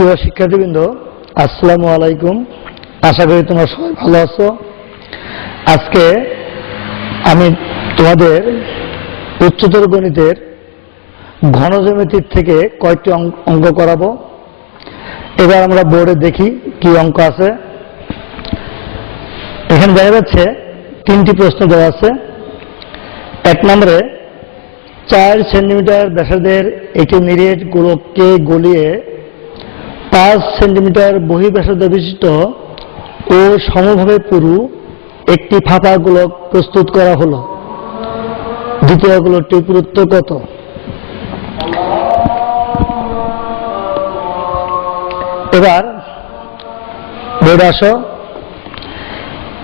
প্রিয় শিক্ষার্থীবৃন্দ, আসসালামু আলাইকুম। আশা করি তোমরা সবাই ভালো আছো। আজকে আমি তোমাদের উচ্চতর গণিতের ঘনজ্যামিতির থেকে কয়েকটি অঙ্ক করাবো। এবার আমরা বোর্ডে দেখি কি অঙ্ক আছে। এখানে দেখা যাচ্ছে তিনটি প্রশ্ন দেওয়া আছে। এক নম্বরে 4 সেন্টিমিটার ব্যাসার্ধের একটি নিরেট গোলককে গলিয়ে 5 সেন্টিমিটার বহিঃব্যাসার্ধ বিশিষ্ট ও সমভাবে পুরু একটি ফাঁপা গোলক প্রস্তুত করা হলো। দ্বিতীয় গোলকটির পুরুত্ব কত? এবার বোর্ডে আসো।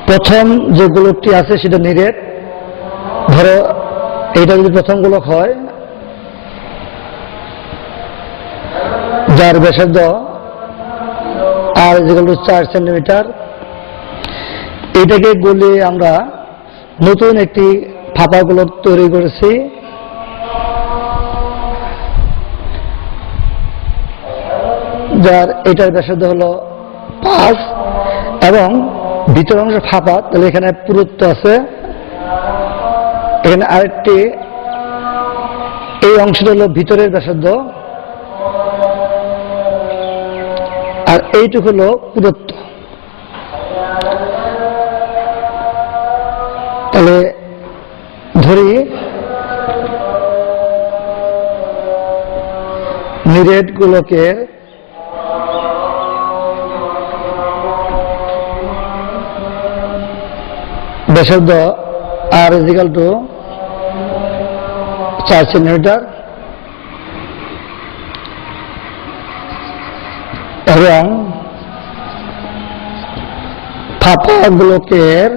প্রথম যে গোলকটি আছে সেটা নিরেট। ধরো এইটা যদি প্রথম গোলক হয়, যার ব্যাসার্ধ আর 4 সেন্টিমিটার, এটাকে গলিয়ে আমরা নতুন একটি ফাঁপা গোলক তৈরি করেছি। যার এটার ব্যাসার্ধ হলো 5 এবং ভিতর অংশ ফাঁপা, তাহলে এখানে পুরুত্ব আছে। এখানে আরেকটি, এই অংশটা হলো ভিতরের ব্যাসার্ধ আর এইটুকু হলো পুরুত্ব। তাহলে ধরি নিরেট গোলকের ব্যাসার্ধ আর ইজিক্যাল টু 4 সেন্টিমিটার এবং ফাঁপা গোলকের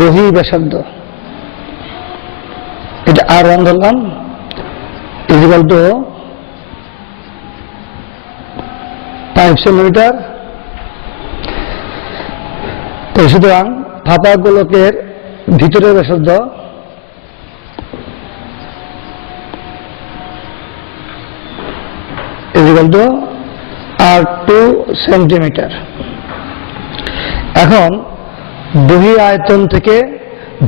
বহি ব্যাসার্ধ, এটা R1 ধরলাম, ইজিক্যাল টু 5 সেন্টিমিটার। তো সুতরাং ফাঁপা গোলকের ভিতরের ব্যাসার্ধ ইজিক্যাল টু R2 সেন্টিমিটার। এখন বহি আয়তন থেকে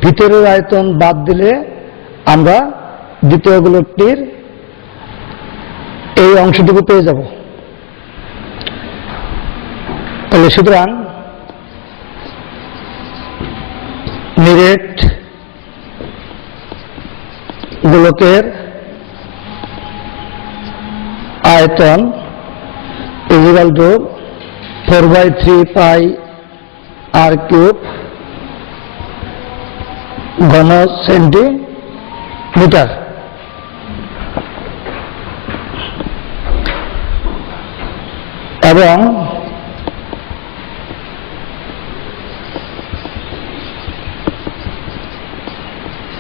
ভিতরের আয়তন বাদ দিলে আমরা দ্বিতীয় গোলকটির এই অংশটুকু পেয়ে যাব। তাহলে সুতরাং নিরেট গোলকের আয়তন ইজিক্যাল টু 4/3 পাই r³ ঘন সেন্টিমিটার। এবং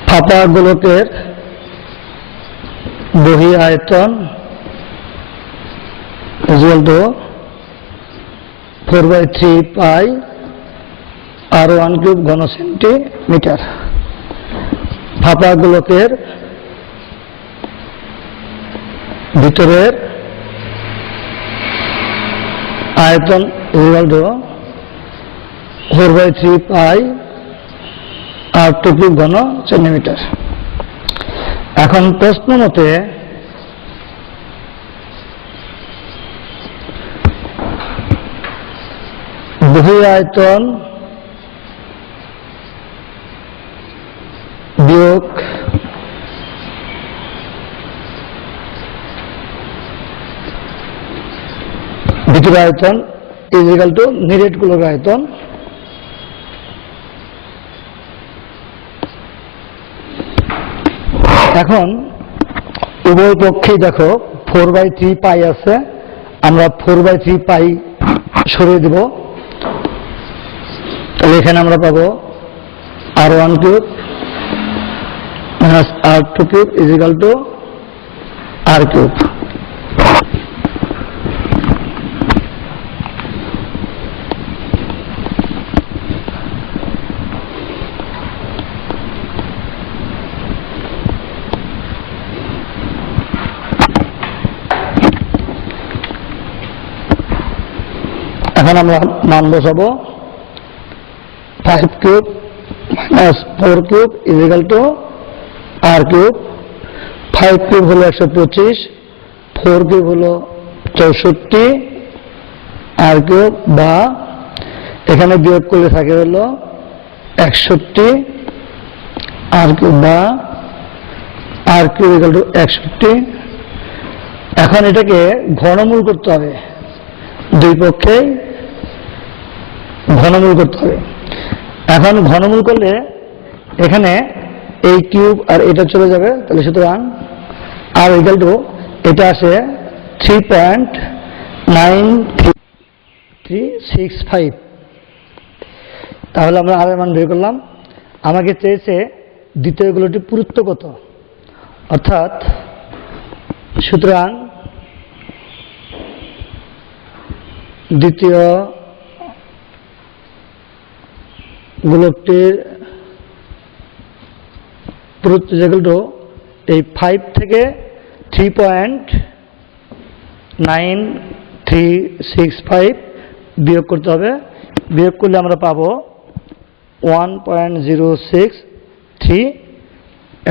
ফাঁপা গোলকের বহি আয়তন ইকুয়াল টু 4/3 পাই r1³ ঘন সেন্টিমিটার। ফাঁপা গোলকের ভিতরের আয়তন ইকুয়াল টু 4/3 পাই r2³ ঘন সেন্টিমিটার। এখন প্রশ্ন মতে বহি আয়তন বিয়োগ ভিতরের আয়তন ইজিক্যাল টু নিরেট গোলকের আয়তন। এখন উভয় পক্ষেই দেখো 4/3 পাই আছে, আমরা 4/3 পাই সরিয়ে দেব। তাহলে এখানে আমরা পাবো r1³ minus r2³ is equal two r³। এখন আমরা মান বসাবো 5 cube minus 4 cube is equal two r cube. 5 cube হলো 125, 4 কিউব হলো 64 r কিউব, বা এখানে বিয়োগ করলে থাকে হলো 61 r কিউব, বা r কিউব ইকুয়াল টু 61। এখন এটাকে ঘনমূল করতে হবে, দুই পক্ষে ঘনমূল করতে হবে। এখন ঘনমূল করলে এখানে এই কিউব আর এটা চলে যাবে, তাহলে সুতরাং r ইকুয়াল টু এটা আসে 3.9365। তাহলে আমরা r এর মান বের করলাম। আমাকে চেয়েছে দ্বিতীয় গুলোটির পুরুত্ব কত, অর্থাৎ সুতরাং দ্বিতীয় গোলকটির পুরুত্ব যেগুলো এই 5 থেকে 3.9365 বিয়োগ করতে হবে। বিয়োগ করলে আমরা পাবো 1.063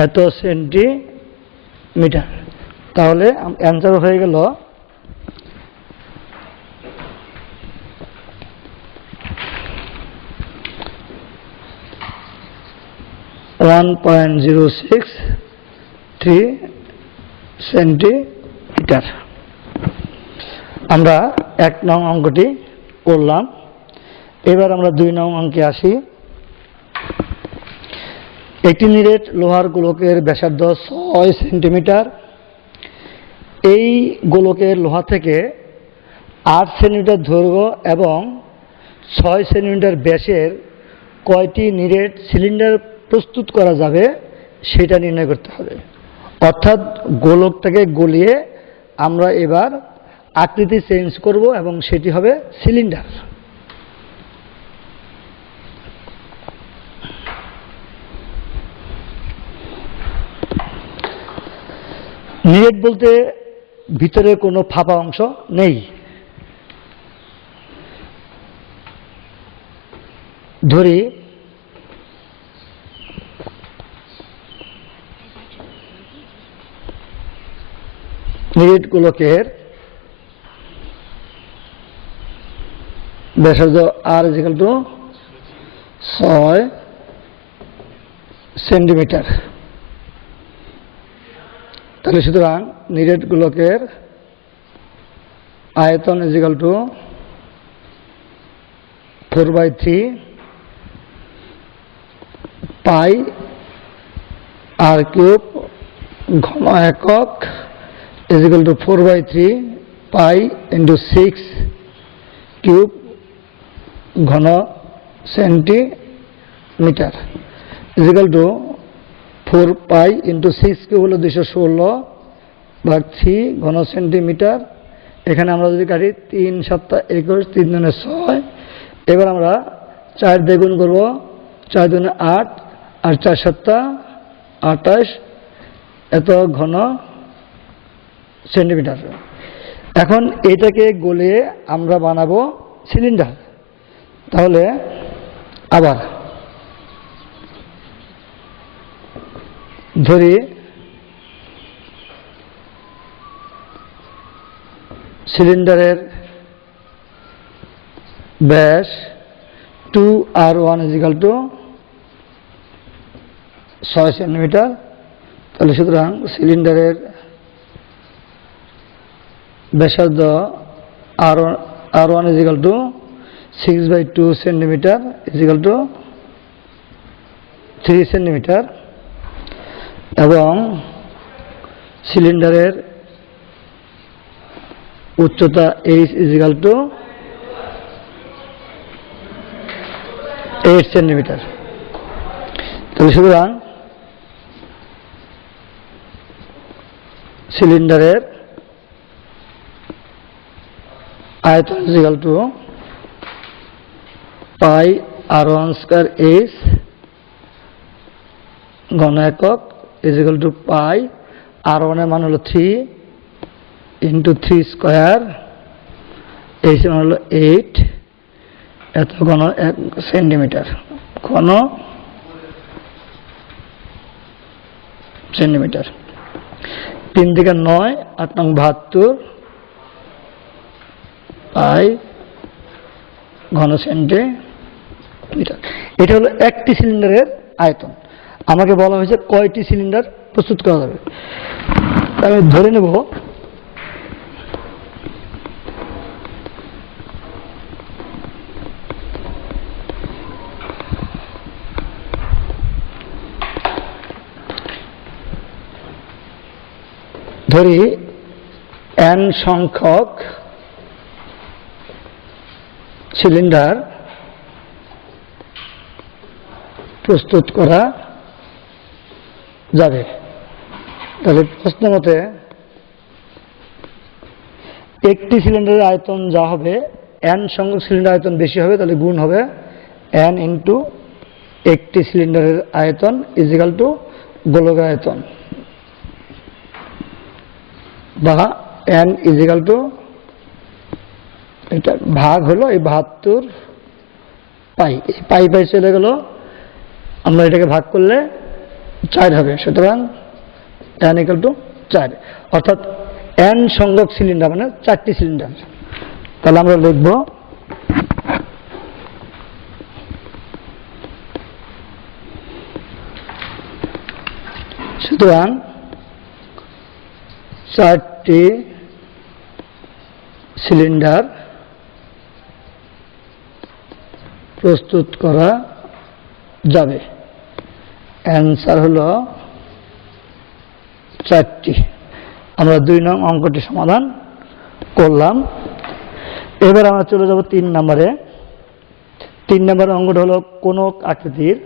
এত সেন্টিমিটার। তাহলে অ্যান্সার হয়ে গেল 1.063 সেন্টিমিটার। আমরা 1 নং অঙ্কটি করলাম। এবার আমরা 2 নং অঙ্কে আসি। একটি নিরেট লোহার গোলকের ব্যাসার্ধ 6 সেন্টিমিটার। এই গোলকের লোহা থেকে 8 সেন্টিমিটার দৈর্ঘ্য এবং 6 সেন্টিমিটার ব্যাসের কয়টি নিরেট সিলিন্ডার প্রস্তুত করা যাবে সেটা নির্ণয় করতে হবে। অর্থাৎ গোলকটাকে গলিয়ে আমরা এবার আকৃতি চেঞ্জ করব এবং সেটি হবে সিলিন্ডার। নিরেট বলতে ভিতরে কোনো ফাঁপা অংশ নেই। ধরি নিরেট গোলকের ব্যাসার্ধ r ইকুয়াল টু 6 সেন্টিমিটার। তাহলে সুতরাং নিরেট গোলকের আয়তন equal to 4/3 pi r cube ঘন একক equal to 4/3 pi into 6 cube ঘন centimetre equal to 4 pi into 6 cube হলো 216 ভাগ 3 ঘন সেন্টিমিটার। এখানে আমরা যদি কাটি 3 7 21, 3 দুগুণে 6। এবার আমরা 4 দিয়ে গুণ করব, 4 দুগুণে 8 আর 4 7 28 এত ঘন সেন্টিমিটার। এখন এটাকে গলিয়ে আমরা বানাবো সিলিন্ডার। তাহলে আবার ধরি সিলিন্ডারের ব্যাস 2r1 ইকুয়াল টু 6 সেন্টিমিটার। তাহলে সুতরাং সিলিন্ডারের ব্যাসার্ধ r1 equal to 6/2 centimetre equal two 3 centimetre এবং সিলিন্ডারের উচ্চতা h ইকুয়াল টু 8 সেন্টিমিটার। তাহলে সুতরাং সিলিন্ডারের আয়তন ইকুয়াল টু পাই r1 স্কয়ার h ঘন একক ইকুয়াল টু পাই r1 এর মান হলো 3 ইন্টু 3 স্কয়ার, h এর মান হলো 8 এত ঘন 1 সেন্টিমিটার, ঘন সেন্টিমিটার। 3 থেকে 9, 8 নং 72 পাই ঘন সেন্টিমিটার। এটা হলো একটি সিলিন্ডারের আয়তন। আমাকে বলা হয়েছে কয়টি সিলিন্ডার প্রস্তুত করা যাবে। আমি ধরে নেব ধরি n সংখ্যক সিলিন্ডার প্রস্তুত করা যাবে। তাহলে প্রশ্ন মতে একটি সিলিন্ডারের আয়তন যা হবে, n সংখ্যক সিলিন্ডার আয়তন বেশি হবে, তাহলে গুণ হবে n ইন্টু একটি সিলিন্ডারের আয়তন ইজিক্যাল টু গোলকের আয়তন, বা n ইজিক্যাল টু এটা ভাগ হলো এই 72 পাই। এই পাই পাই চলে গেল, আমরা এটাকে ভাগ করলে 4 হবে। সুতরাং n ইকুয়াল টু 4, অর্থাৎ n সংখ্যক সিলিন্ডার মানে 4টি সিলিন্ডার। তাহলে আমরা লিখব সুতরাং 4টি সিলিন্ডার প্রস্তুত করা যাবে। অ্যান্সার হলো 4টি। আমরা 2 নং অঙ্কটি সমাধান করলাম। এবার আমরা চলে যাব 3 নম্বরে। 3 নম্বর অঙ্কটা হলো কোনক আকৃতির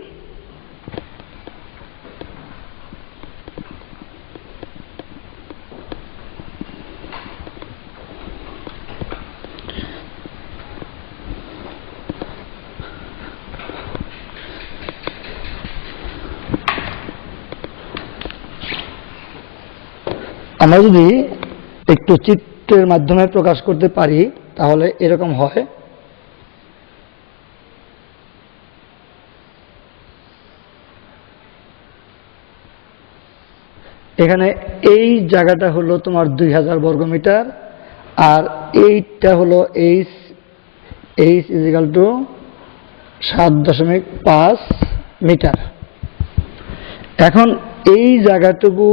আমরা যদি একটু চিত্রের মাধ্যমে প্রকাশ করতে পারি তাহলে এরকম হয়। এখানে এই জায়গাটা হলো তোমার 2000 বর্গমিটার, আর এইটা হলো h ইজিক্যাল টু 7.5 মিটার। এখন এই জায়গাটুকু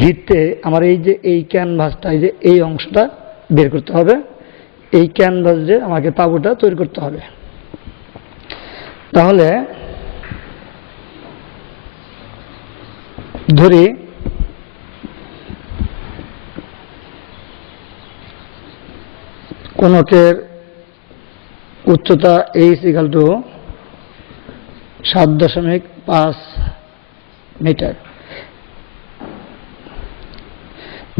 ঘিরতে আমার এই যে এই ক্যানভাসটা, এই যে এই অংশটা বের করতে হবে। এই ক্যানভাস যে আমাকে তাঁবুটা তৈরি করতে হবে। তাহলে ধরি কোনকের উচ্চতা h ইকুয়াল টু 7.5 মিটার।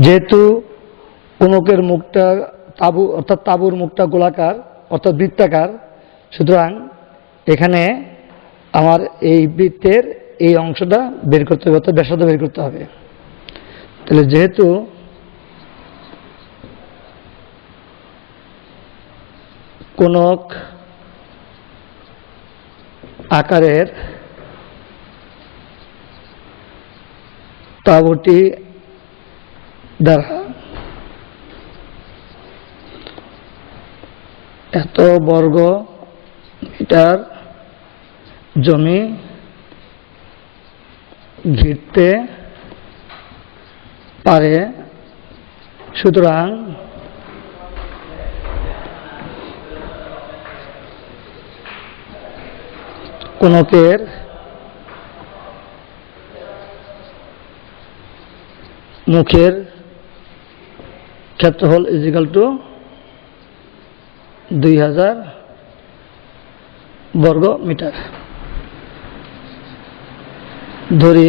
যেহেতু কোনকের মুখটা তাঁবু অর্থাৎ তাঁবুর মুখটা গোলাকার অর্থাৎ বৃত্তাকার, সুতরাং এখানে আমার এই বৃত্তের এই অংশটা বের করতে হবে, অর্থাৎ ব্যাসার্ধ বের করতে হবে। তাহলে যেহেতু কোনক আকারের তাঁবুটি দ্বারা এত বর্গ মিটার জমি ঘিরতে পারে, সুতরাং কোনকের মুখের ক্ষেত্রফল ইজিক্যাল টু 2000 বর্গ মিটার। ধরি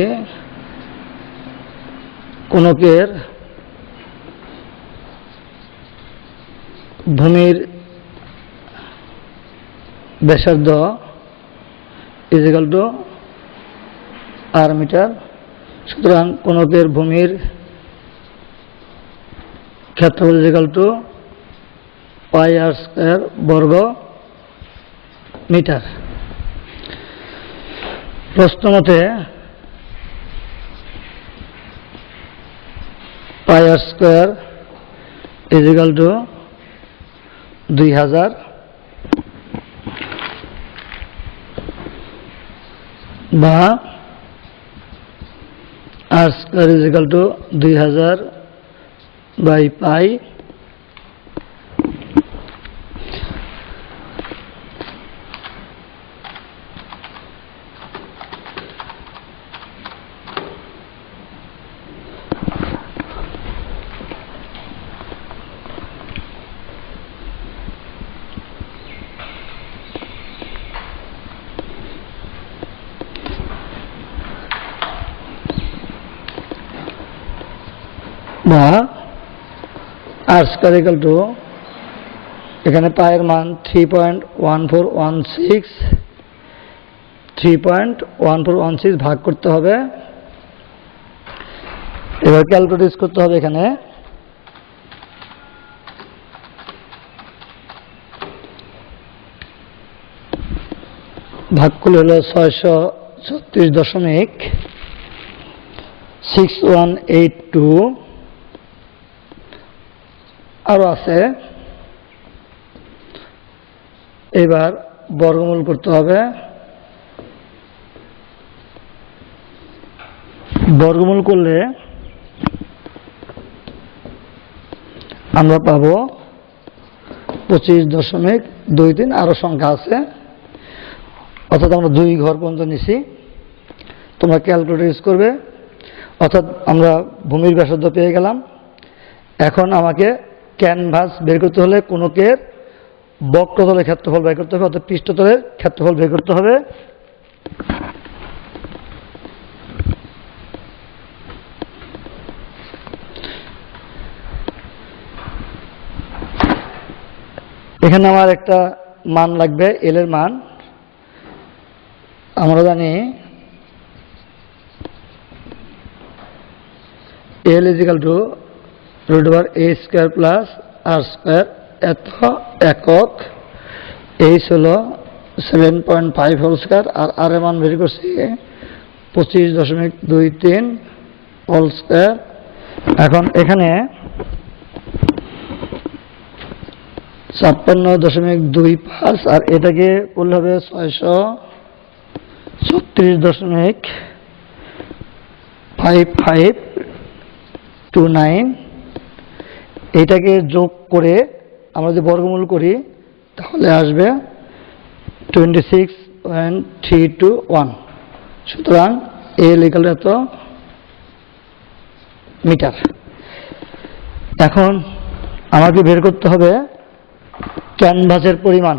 কোনকের ভূমির ব্যাসার্ধ ইজিক্যাল টু r মিটার, সুতরাং কোনকের ভূমির ক্ষেত্রফল ইজিক্যাল টু πr² বর্গ মিটার। প্রশ্ন মতে pi r square is equal to 2000 বা r square is equal to 2000 by pi বা আর স্কোয়ার ইকুয়াল টু এখানে পায়ের মান 3.1416 ভাগ করতে হবে। এবার ক্যালকুলেট করতে হবে। এখানে ভাগ করলে হলো 636.6182 আরো আছে। এবার বর্গমূল করতে হবে। বর্গমূল করলে আমরা পাবো 25.23। আরো সংখ্যা আছে, অর্থাৎ আমরা 2 ঘর পর্যন্ত নিছি। তোমরা ক্যালকুলেটর ইউজ করবে। অর্থাৎ আমরা ভূমির ব্যাসার্ধ পেয়ে গেলাম। এখন আমাকে ক্যানভাস বের করতে হলে কোনকের বক্রতলের ক্ষেত্রফল বের করতে হবে, অর্থাৎ পৃষ্ঠতলের ক্ষেত্রফল বের করতে হবে। এখানে আমার একটা মান লাগবে, এল এর মান। আমরা জানি L is equal to √a square plus R square, এত একক। এইচ হলো 7.5 হোল স্কোয়ার, আর আর এর মান বের করছি 25.23 হোল স্কোয়ার। এখন এখানে 56.25, আর এটাকে করলে হবে 636.5529। এটাকে যোগ করে আমরা যদি বর্গমূল করি তাহলে আসবে 26.321। সুতরাং এল ইকুয়াল এত মিটার। এখন আমাকে বের করতে হবে ক্যানভাসের পরিমাণ।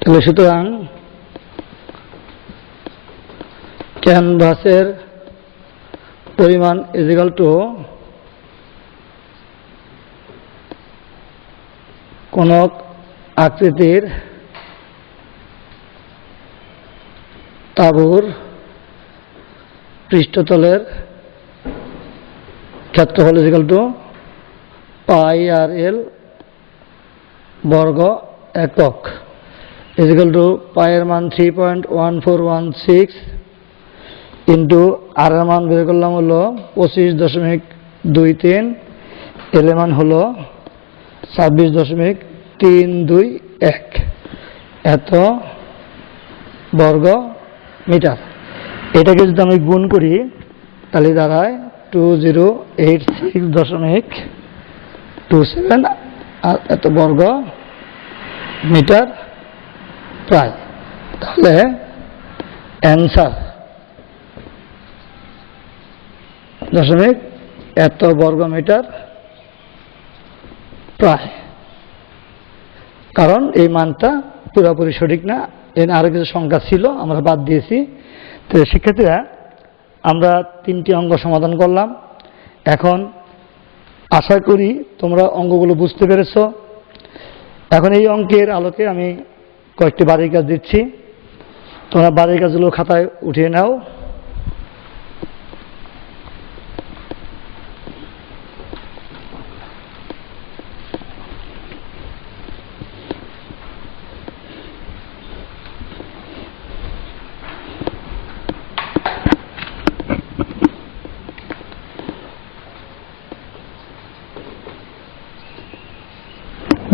তাহলে সুতরাং ক্যানভাসের পরিমাণ ইজ ইকুয়াল টু কোন আকৃতির তাঁবুর পৃষ্ঠতলের ক্ষেত্রফল ইজ ইকুয়াল টু পাই আর এল বর্গ একক ইজ ইকুয়াল টু পায়ের মান 3.1416 ইন্টু আর এর মান বের করলাম হলো 25.23, এল এর মান হলো 26.321, এত বর্গ মিটার। এটাকে যদি আমি গুণ করি তাহলে দাঁড়ায় 2086.27, আর এত বর্গ মিটার প্রায়। তাহলে অ্যান্সার দশমিক এত বর্গ মিটার প্রায়। কারণ এই মানটা পুরোপুরি সঠিক না, এর আরো কিছু সংখ্যা ছিল আমরা বাদ দিয়েছি। তো শিক্ষার্থীরা, আমরা 3টি অঙ্ক সমাধান করলাম। এখন আশা করি তোমরা অঙ্কগুলো বুঝতে পেরেছ। এখন এই অঙ্কের আলোকে আমি কয়েকটি বাড়ির কাজ দিচ্ছি, তোমরা বাড়ির কাজগুলো খাতায় উঠিয়ে নাও।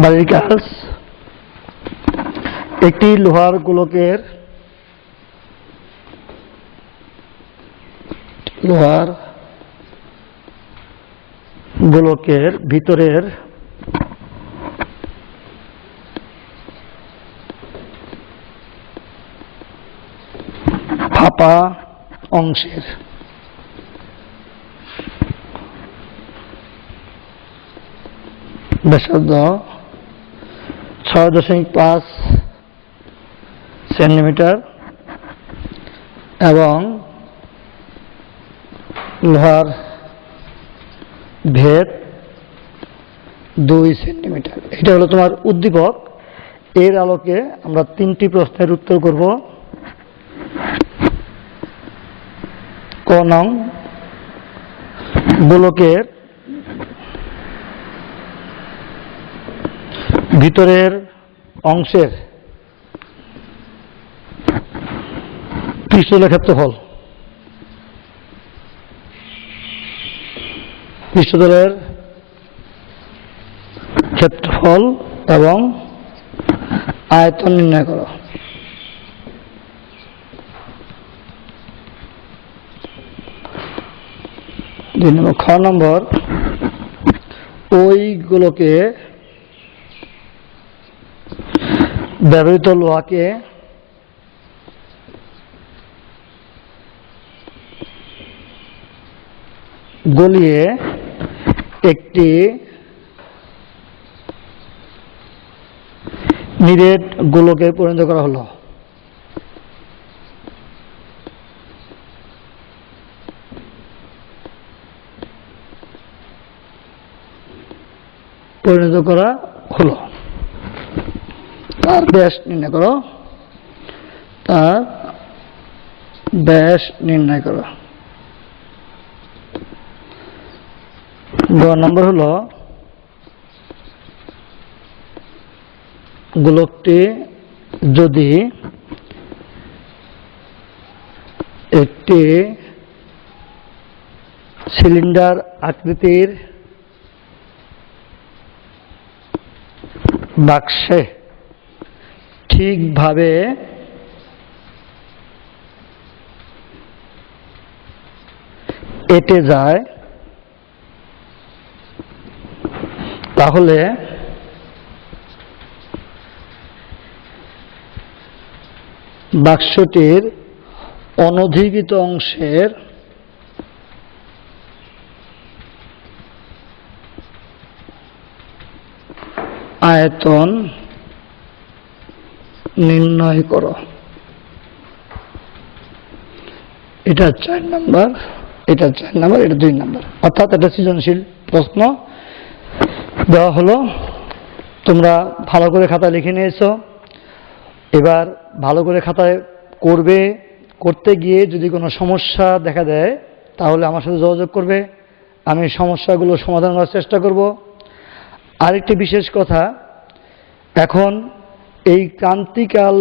বাড়ির কাজ। একটি লোহার গোলকের ভিতরের ফাঁপা অংশের ব্যাসার্ধ 6.5 সেন্টিমিটার এবং লোহার ভেদ 2 সেন্টিমিটার। এটা হলো তোমার উদ্দীপক। এর আলোকে আমরা 3টি প্রশ্নের উত্তর করব। ক নং, গোলকের ভিতরের অংশের পৃষ্ঠতলের ক্ষেত্রফল। পৃষ্ঠতলের ক্ষেত্রফল এবং আয়তন নির্ণয় করো। খ নম্বর, ওই গোলকে ব্যবহৃত লোহাকে গলিয়ে একটি নিরেট গোলকে পরিণত করা হলো। তার ব্যাস নির্ণয় করো। গ নম্বর হলো, গোলকটি যদি একটি সিলিন্ডার আকৃতির বাক্সে ঠিকভাবে এঁটে যায় তাহলে বাক্সটির অনধিকৃত অংশের আয়তন নির্ণয় করো। এটা 4 নম্বর, এটা 2 নম্বর। অর্থাৎ এটা সৃজনশীল প্রশ্ন দেওয়া হলো। তোমরা ভালো করে খাতায় লিখে নিয়েছো। এবার ভালো করে খাতায় করবে। করতে গিয়ে যদি কোনো সমস্যা দেখা দেয় তাহলে আমার সাথে যোগাযোগ করবে। আমি সমস্যাগুলো সমাধান করার চেষ্টা করব। আরেকটি বিশেষ কথা, এখন এই ক্রান্তিকাল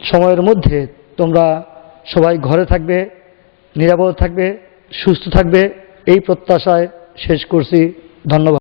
সময়ের মধ্যে তোমরা সবাই ঘরে থাকবে, নিরাপদ থাকবে, সুস্থ থাকবে, এই প্রত্যাশায় শেষ করছি। ধন্যবাদ।